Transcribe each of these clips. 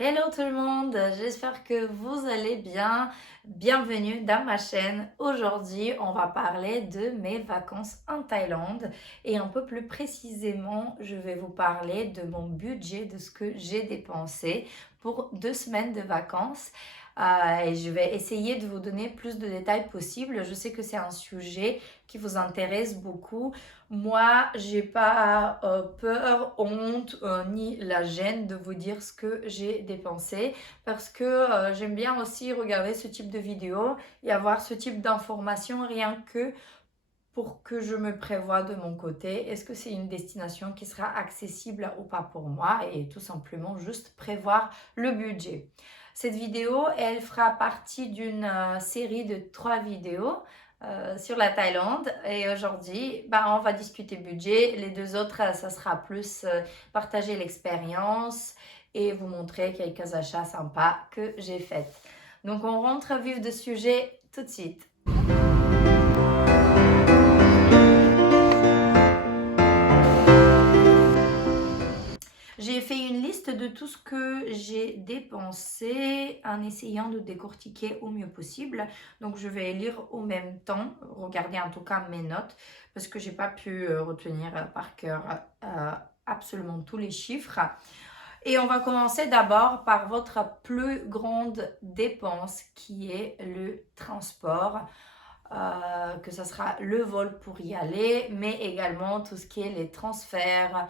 Hello tout le monde, j'espère que vous allez bien. Bienvenue dans ma chaîne. Aujourd'hui, on va parler de mes vacances en Thaïlande et un peu plus précisément, je vais vous parler de mon budget, de ce que j'ai dépensé pour 2 semaines de vacances. Et je vais essayer de vous donner plus de détails possible. Je sais que c'est un sujet qui vous intéresse beaucoup. Moi, j'ai pas peur, honte, ni la gêne de vous dire ce que j'ai dépensé parce que j'aime bien aussi regarder ce type de vidéos et avoir ce type d'informations rien que pour que je me prévoie de mon côté. Est-ce que c'est une destination qui sera accessible ou pas pour moi et tout simplement juste prévoir le budget. Cette vidéo, elle fera partie d'une série de 3 vidéos sur la Thaïlande et aujourd'hui, on va discuter budget. Les 2 autres, ça sera plus partager l'expérience et vous montrer quelques achats sympas que j'ai faits. Donc on rentre vif de sujet tout de suite. J'ai fait une liste de tout ce que j'ai dépensé en essayant de décortiquer au mieux possible. Donc je vais lire au même temps, regarder en tout cas mes notes, parce que j'ai pas pu retenir par cœur absolument tous les chiffres. Et on va commencer d'abord par votre plus grande dépense qui est le transport. Que ce sera le vol pour y aller, mais également tout ce qui est les transferts,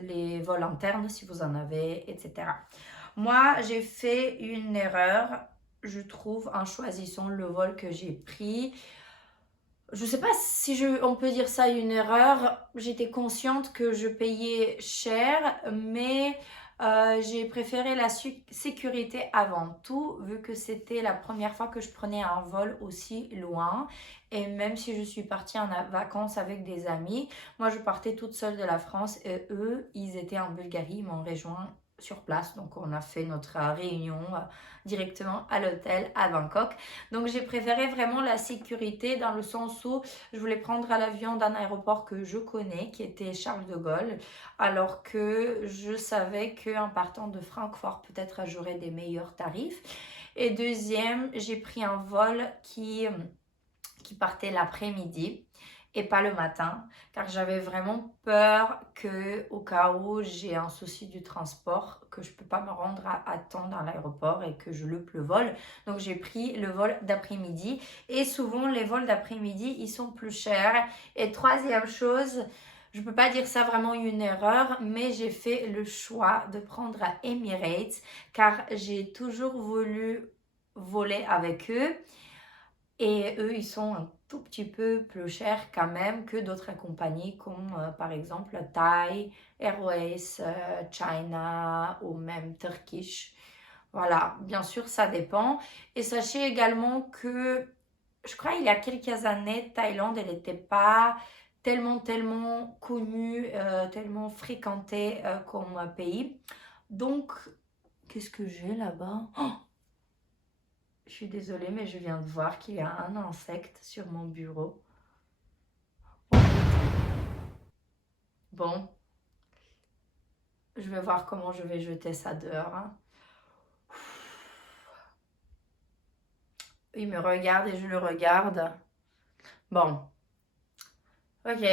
les vols internes si vous en avez, etc. Moi, j'ai fait une erreur, je trouve, en choisissant le vol que j'ai pris. Je ne sais pas si on peut dire ça une erreur. J'étais consciente que je payais cher, mais j'ai préféré la sécurité avant tout, vu que c'était la première fois que je prenais un vol aussi loin. Et même si je suis partie en vacances avec des amis, moi je partais toute seule de la France et eux, ils étaient en Bulgarie, ils m'ont rejoint sur place. Donc on a fait notre réunion directement à l'hôtel à Bangkok. Donc j'ai préféré vraiment la sécurité dans le sens où je voulais prendre l'avion d'un aéroport que je connais, qui était Charles de Gaulle, alors que je savais qu'en partant de Francfort, peut-être j'aurais des meilleurs tarifs. Et deuxième, j'ai pris un vol qui partait l'après-midi et pas le matin, car j'avais vraiment peur que, au cas où j'ai un souci du transport, que je ne peux pas me rendre à temps dans l'aéroport et que je loupe le vol. Donc j'ai pris le vol d'après-midi et souvent les vols d'après-midi, ils sont plus chers. Et troisième chose, je ne peux pas dire ça vraiment une erreur, mais j'ai fait le choix de prendre à Emirates car j'ai toujours voulu voler avec eux. Et eux, ils sont un tout petit peu plus chers quand même que d'autres compagnies comme par exemple Thai Airways, China ou même Turkish. Voilà, bien sûr, ça dépend. Et sachez également que, je crois, il y a quelques années, Thaïlande, elle n'était pas tellement connue, tellement fréquentée comme pays. Donc, qu'est-ce que j'ai là-bas? Je suis désolée, mais je viens de voir qu'il y a un insecte sur mon bureau. Bon, je vais voir comment je vais jeter ça dehors, hein. Il me regarde et je le regarde. Bon, ok.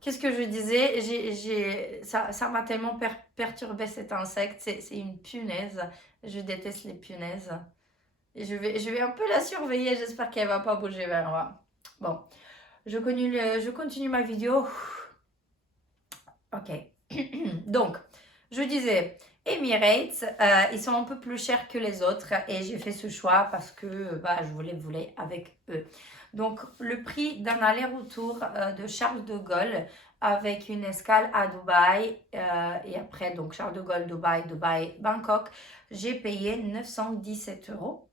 Qu'est-ce que je disais? Ça m'a tellement perturbé cet insecte. C'est une punaise. Je déteste les punaises. Et je vais un peu la surveiller. J'espère qu'elle va pas bouger vers moi. Bon, je continue ma vidéo. Ok. Donc, je disais, Emirates, ils sont un peu plus chers que les autres et j'ai fait ce choix parce que je voulais voler avec eux. Donc, le prix d'un aller-retour de Charles de Gaulle avec une escale à Dubaï et après, donc Charles de Gaulle, Dubaï, Dubaï, Bangkok, j'ai payé 917 euros.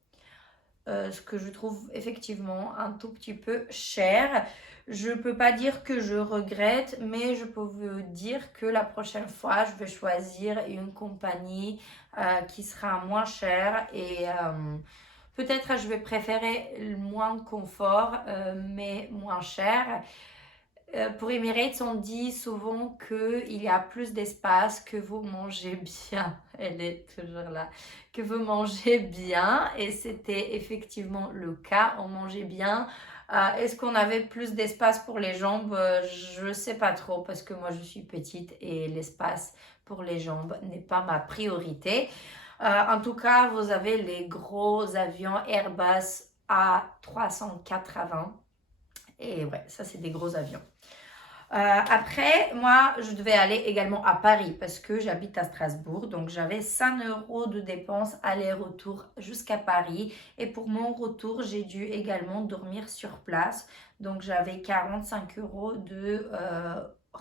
Ce que je trouve effectivement un tout petit peu cher. Je ne peux pas dire que je regrette, mais je peux vous dire que la prochaine fois, je vais choisir une compagnie qui sera moins chère et peut-être je vais préférer moins de confort, mais moins cher. Pour Emirates, on dit souvent qu'il y a plus d'espace, que vous mangez bien. Elle est toujours là. Que vous mangez bien. Et c'était effectivement le cas. On mangeait bien. Est-ce qu'on avait plus d'espace pour les jambes? Je ne sais pas trop parce que moi je suis petite et l'espace pour les jambes n'est pas ma priorité. En tout cas, vous avez les gros avions Airbus A380. Et ouais, ça c'est des gros avions. Après, moi, je devais aller également à Paris parce que j'habite à Strasbourg. Donc, j'avais 5 € de dépenses aller-retour jusqu'à Paris. Et pour mon retour, j'ai dû également dormir sur place. Donc, j'avais 45 € de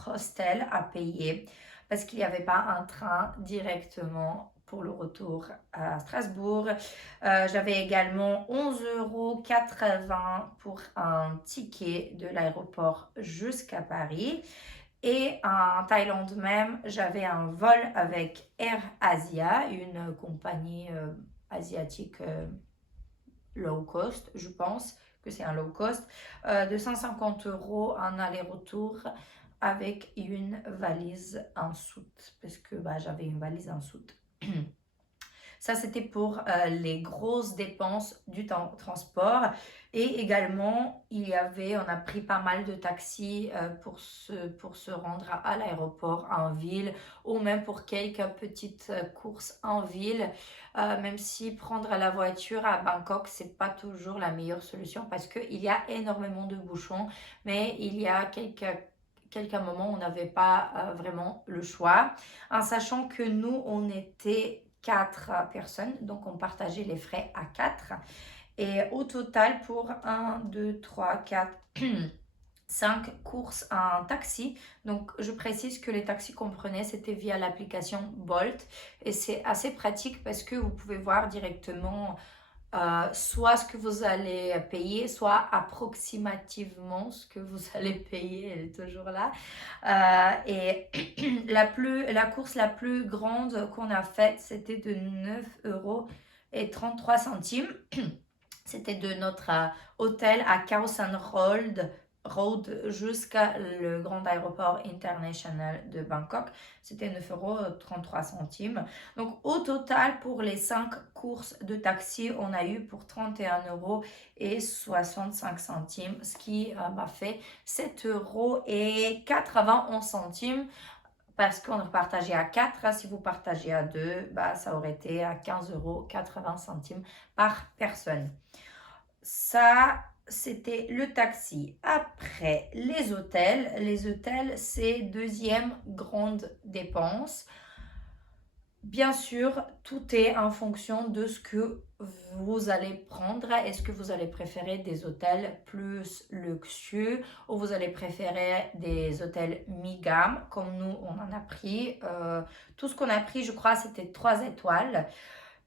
hostel à payer parce qu'il n'y avait pas un train directement pour le retour à Strasbourg. J'avais également 11,80 € pour un ticket de l'aéroport jusqu'à Paris. Et en Thaïlande même, j'avais un vol avec Air Asia, une compagnie asiatique low cost, je pense que c'est un low cost, de 150 € en aller-retour avec une valise en soute, parce que j'avais une valise en soute. Ça, c'était pour les grosses dépenses du transport. Et également, on a pris pas mal de taxis pour se rendre à l'aéroport en ville ou même pour quelques petites courses en ville. Même si prendre la voiture à Bangkok, c'est pas toujours la meilleure solution parce qu'il y a énormément de bouchons, mais il y a quelques moments où on n'avait pas vraiment le choix. En sachant que nous, on était 4 personnes, donc on partageait les frais à 4. Et au total, pour 1, 2, 3, 4, 5 courses en taxi. Donc, je précise que les taxis qu'on prenait, c'était via l'application Bolt. Et c'est assez pratique parce que vous pouvez voir directement soit ce que vous allez payer, soit approximativement ce que vous allez payer, elle est toujours là. Et la course la plus grande qu'on a faite, c'était de 9,33 €. C'était de notre hôtel à Khao San Road jusqu'à le grand aéroport international de Bangkok. C'était 9,33 €. Donc au total, pour les 5 courses de taxi, on a eu pour 31,65 €, ce qui m'a fait 7,91 € parce qu'on partagé à 4. Si vous partagez à 2, ça aurait été à 15,80 € par personne. Ça, c'était le taxi. Après, les hôtels. Les hôtels, c'est deuxième grande dépense. Bien sûr, tout est en fonction de ce que vous allez prendre. Est-ce que vous allez préférer des hôtels plus luxueux ou vous allez préférer des hôtels mi-gamme comme nous, on en a pris. Tout ce qu'on a pris, je crois, c'était 3 étoiles.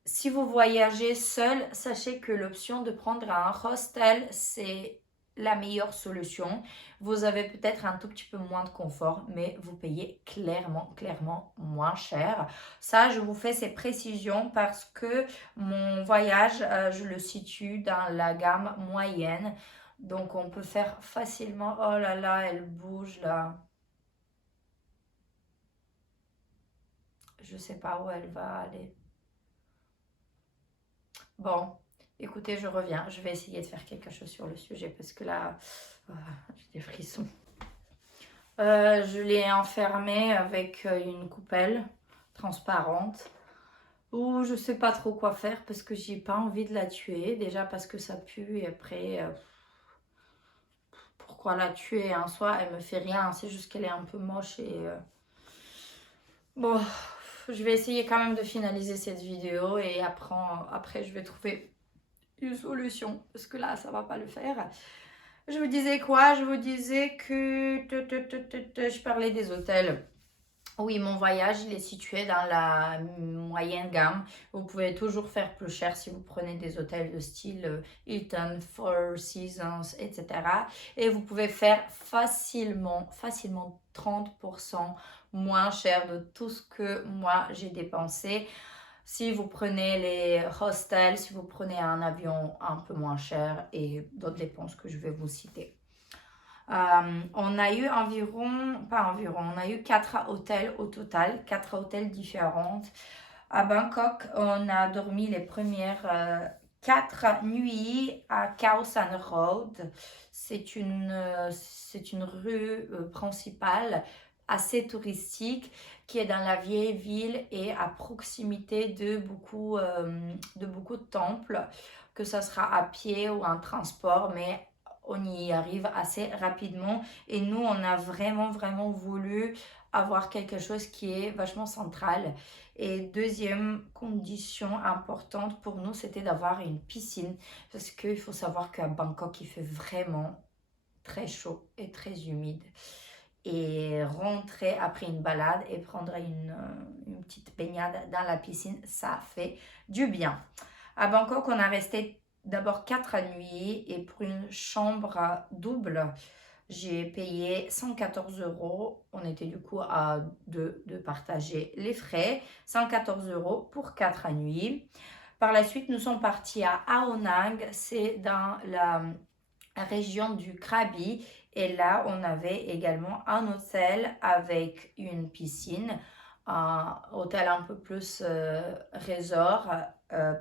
Si vous voyagez seul, sachez que l'option de prendre un hostel, c'est la meilleure solution. Vous avez peut-être un tout petit peu moins de confort, mais vous payez clairement moins cher. Ça, je vous fais ces précisions parce que mon voyage, je le situe dans la gamme moyenne. Donc, on peut faire facilement... Oh là là, elle bouge là. Je sais pas où elle va aller. Bon, écoutez, je reviens. Je vais essayer de faire quelque chose sur le sujet parce que là, j'ai des frissons. Je l'ai enfermée avec une coupelle transparente où je sais pas trop quoi faire parce que j'ai pas envie de la tuer. Déjà parce que ça pue et après, pourquoi la tuer en soi? Elle me fait rien. C'est juste qu'elle est un peu moche et... Bon, je vais essayer quand même de finaliser cette vidéo et après je vais trouver une solution parce que là ça va pas le faire. Je vous disais quoi? Je vous disais que je parlais des hôtels. Oui, mon voyage, il est situé dans la moyenne gamme. Vous pouvez toujours faire plus cher si vous prenez des hôtels de style Hilton, Four Seasons, etc. Et vous pouvez faire facilement 30% moins cher de tout ce que moi j'ai dépensé. Si vous prenez les hostels, si vous prenez un avion un peu moins cher et d'autres dépenses que je vais vous citer. On a eu on a eu 4 hôtels au total, 4 hôtels différents. À Bangkok, on a dormi les premières 4 nuits à Khao San Road. C'est une rue principale assez touristique qui est dans la vieille ville et à proximité de beaucoup de temples, que ce sera à pied ou en transport, mais on y arrive assez rapidement. Et nous, on a vraiment voulu avoir quelque chose qui est vachement central. Et deuxième condition importante pour nous, c'était d'avoir une piscine. Parce qu'il faut savoir qu'à Bangkok, il fait vraiment très chaud et très humide. Et rentrer après une balade et prendre une petite baignade dans la piscine, ça fait du bien. À Bangkok, on a resté d'abord 4 nuits et pour une chambre double, j'ai payé 114 euros. On était du coup à deux de partager les frais. 114 euros pour 4 nuits. Par la suite, nous sommes partis à Aonang. C'est dans la région du Krabi. Et là, on avait également un hôtel avec une piscine. Un hôtel un peu plus resort,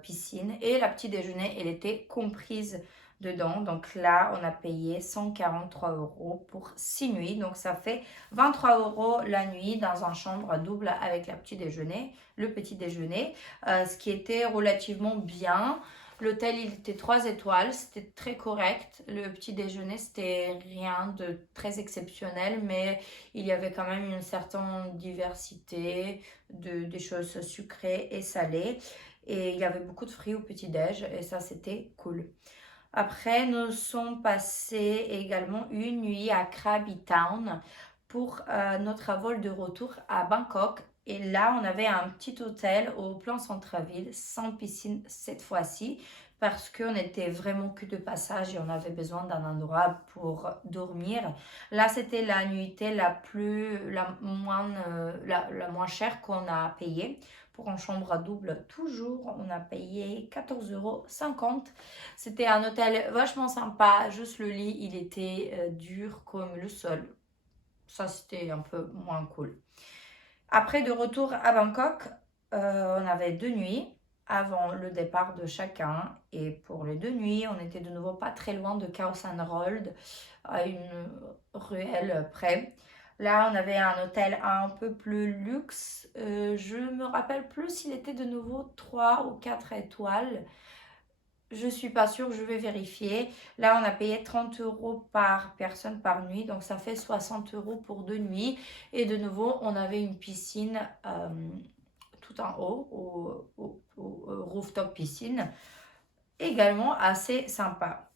piscine. Et la petit déjeuner, elle était comprise dedans. Donc là, on a payé 143 euros pour 6 nuits. Donc ça fait 23 euros la nuit dans une chambre double avec le petit déjeuner, ce qui était relativement bien. L'hôtel, il était 3 étoiles, c'était très correct. Le petit déjeuner, c'était rien de très exceptionnel, mais il y avait quand même une certaine diversité des choses sucrées et salées. Et il y avait beaucoup de fruits au petit-déj, et ça, c'était cool. Après, nous sommes passés également une nuit à Krabi Town pour notre vol de retour à Bangkok. Et là, on avait un petit hôtel au plan centre-ville, sans piscine cette fois-ci, parce qu'on était vraiment que de passage et on avait besoin d'un endroit pour dormir. Là, c'était la nuitée la moins chère qu'on a payée. Pour une chambre double, toujours, on a payé 14,50 €. C'était un hôtel vachement sympa, juste le lit, il était dur comme le sol. Ça, c'était un peu moins cool. Après, de retour à Bangkok, on avait 2 nuits avant le départ de chacun. Et pour les 2 nuits, on était de nouveau pas très loin de Khao San Road, à une ruelle près. Là, on avait un hôtel un peu plus luxe. Je me rappelle plus s'il était de nouveau 3 ou 4 étoiles. Je suis pas sûre, je vais vérifier. Là, on a payé 30 euros par personne par nuit, donc ça fait 60 euros pour 2 nuits. Et de nouveau, on avait une piscine tout en haut, au rooftop piscine, également assez sympa.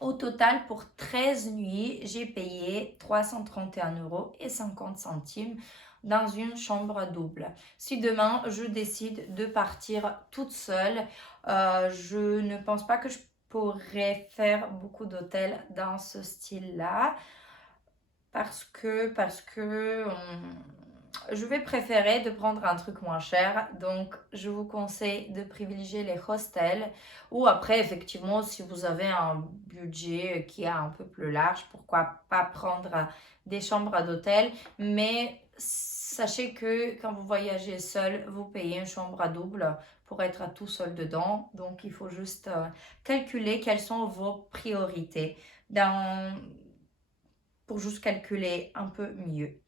Au total, pour 13 nuits, j'ai payé 331,50 € dans une chambre double. Si demain, je décide de partir toute seule, je ne pense pas que je pourrais faire beaucoup d'hôtels dans ce style-là parce que je vais préférer de prendre un truc moins cher. Donc, je vous conseille de privilégier les hostels. Ou après, effectivement, si vous avez un budget qui est un peu plus large, pourquoi pas prendre des chambres d'hôtel. Mais sachez que quand vous voyagez seul, vous payez une chambre à double pour être tout seul dedans. Donc, il faut juste calculer quelles sont vos priorités pour juste calculer un peu mieux.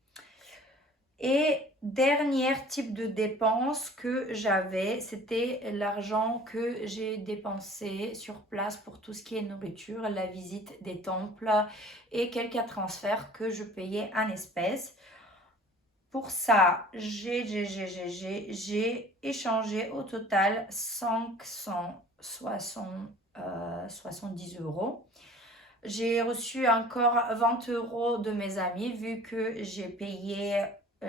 Et dernier type de dépense que j'avais, c'était l'argent que j'ai dépensé sur place pour tout ce qui est nourriture, la visite des temples et quelques transferts que je payais en espèces. Pour ça, j'ai échangé au total 570 euros. J'ai reçu encore 20 euros de mes amis vu que j'ai payé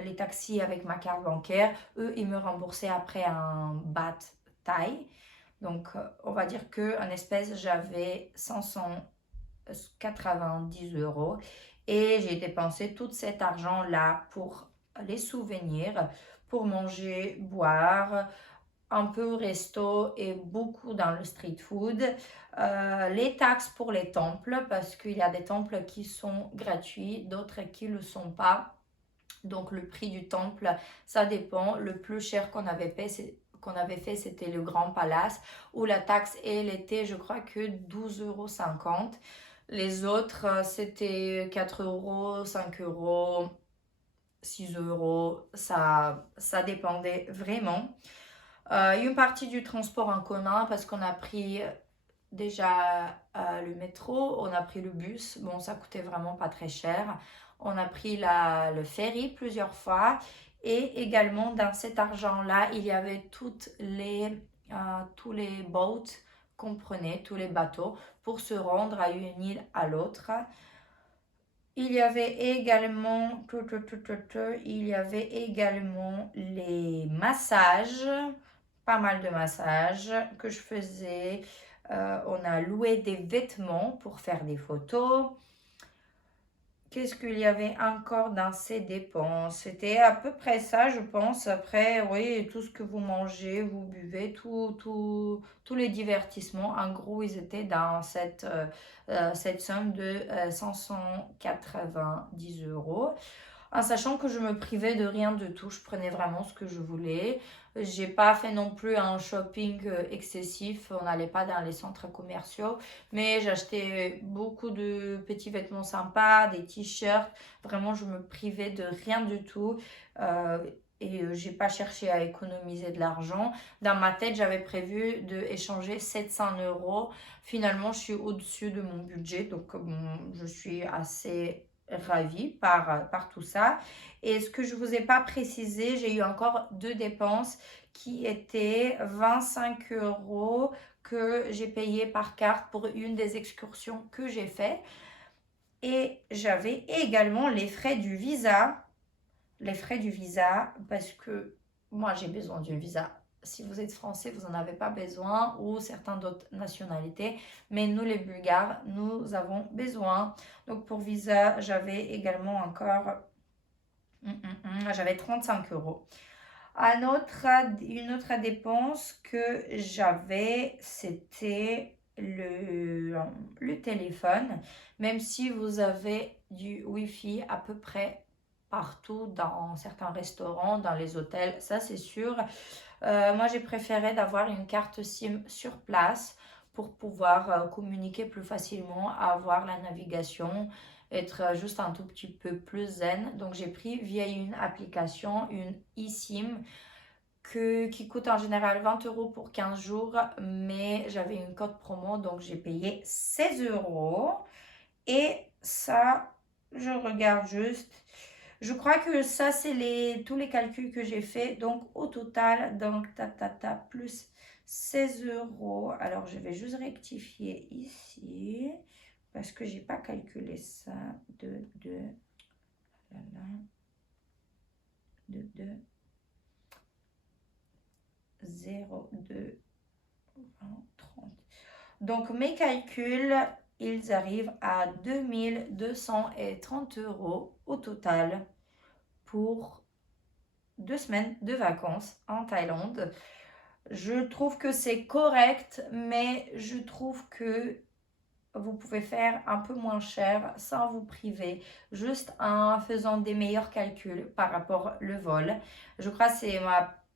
les taxis avec ma carte bancaire. Eux, ils me remboursaient après un baht thaï. Donc, on va dire qu'en espèces, j'avais 590 euros. Et j'ai dépensé tout cet argent-là pour les souvenirs, pour manger, boire, un peu au resto et beaucoup dans le street food. Les taxes pour les temples, parce qu'il y a des temples qui sont gratuits, d'autres qui ne le sont pas. Donc le prix du temple, ça dépend. Le plus cher qu'on avait fait, c'était le Grand Palace, où la taxe, elle était, je crois que 12,50 €. Les autres, c'était 4 euros, 5 euros, 6 euros. Ça dépendait vraiment. Une partie du transport en commun, parce qu'on a pris déjà le métro, on a pris le bus. Bon, ça coûtait vraiment pas très cher. On a pris le ferry plusieurs fois. Et également, dans cet argent-là, il y avait tous les boats qu'on prenait, tous les bateaux, pour se rendre à une île à l'autre. Il y avait également, les massages, pas mal de massages que je faisais. On a loué des vêtements pour faire des photos. Qu'est-ce qu'il y avait encore dans ces dépenses? C'était à peu près ça, je pense. Après, oui, tout ce que vous mangez, vous buvez, tous les divertissements, en gros, ils étaient dans cette somme de 590 €. En sachant que je me privais de rien de tout, je prenais vraiment ce que je voulais. J'ai pas fait non plus un shopping excessif, on n'allait pas dans les centres commerciaux, mais j'achetais beaucoup de petits vêtements sympas, des t-shirts. Vraiment, je me privais de rien du tout. Et j'ai pas cherché à économiser de l'argent. Dans ma tête, j'avais prévu d'échanger 700 €. Finalement, je suis au-dessus de mon budget, donc bon, je suis assez ravie par tout ça. Et ce que je ne vous ai pas précisé, j'ai eu encore deux dépenses qui étaient 25 € que j'ai payé par carte pour une des excursions que j'ai fait. Et j'avais également les frais du visa. Les frais du visa, parce que moi j'ai besoin d'un visa. Si vous êtes français, vous n'en avez pas besoin, ou certaines d'autres nationalités, mais nous les Bulgares, nous avons besoin. Donc pour visa, j'avais également encore, j'avais 35 €. Une autre dépense que j'avais, c'était le téléphone. Même si vous avez du Wi-Fi à peu près partout, dans certains restaurants, dans les hôtels, ça c'est sûr. Moi j'ai préféré d'avoir une carte SIM sur place pour pouvoir communiquer plus facilement, avoir la navigation, être juste un tout petit peu plus zen. Donc j'ai pris via une application, une eSIM, qui coûte en général 20 € pour 15 jours, mais j'avais une code promo, donc j'ai payé 16 €. Et ça, je regarde juste. Je crois que ça, c'est tous les calculs que j'ai fait. Donc, au total, donc, plus 16 €. Alors, je vais juste rectifier ici, parce que j'ai pas calculé ça. 2, 0, 2, 20, 30. Donc, mes calculs, ils arrivent à 2230 € au total pour 2 semaines de vacances en Thaïlande. Je trouve que c'est correct, mais je trouve que vous pouvez faire un peu moins cher sans vous priver, juste en faisant des meilleurs calculs par rapport au vol. Je crois que c'est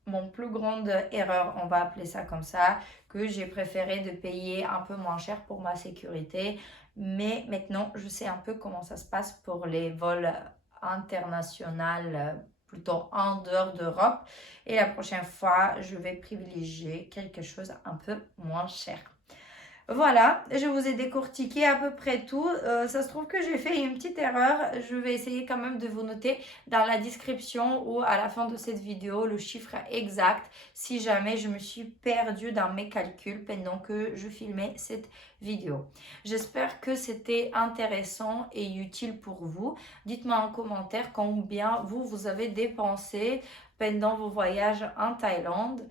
mon plus grande erreur, on va appeler ça comme ça, que j'ai préféré de payer un peu moins cher pour ma sécurité. Mais maintenant, je sais un peu comment ça se passe pour les vols internationaux, plutôt en dehors d'Europe. Et la prochaine fois, je vais privilégier quelque chose un peu moins cher. Voilà, je vous ai décortiqué à peu près tout. Ça se trouve que j'ai fait une petite erreur. Je vais essayer quand même de vous noter dans la description ou à la fin de cette vidéo le chiffre exact si jamais je me suis perdue dans mes calculs pendant que je filmais cette vidéo. J'espère que c'était intéressant et utile pour vous. Dites-moi en commentaire combien vous avez dépensé pendant vos voyages en Thaïlande.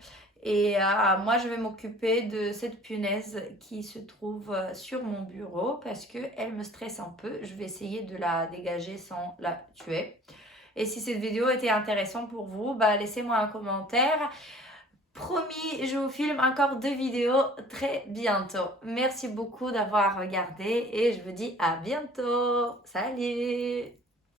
Et moi, je vais m'occuper de cette punaise qui se trouve sur mon bureau parce qu'elle me stresse un peu. Je vais essayer de la dégager sans la tuer. Et si cette vidéo était intéressante pour vous, bah, laissez-moi un commentaire. Promis, je vous filme encore 2 vidéos très bientôt. Merci beaucoup d'avoir regardé et je vous dis à bientôt. Salut!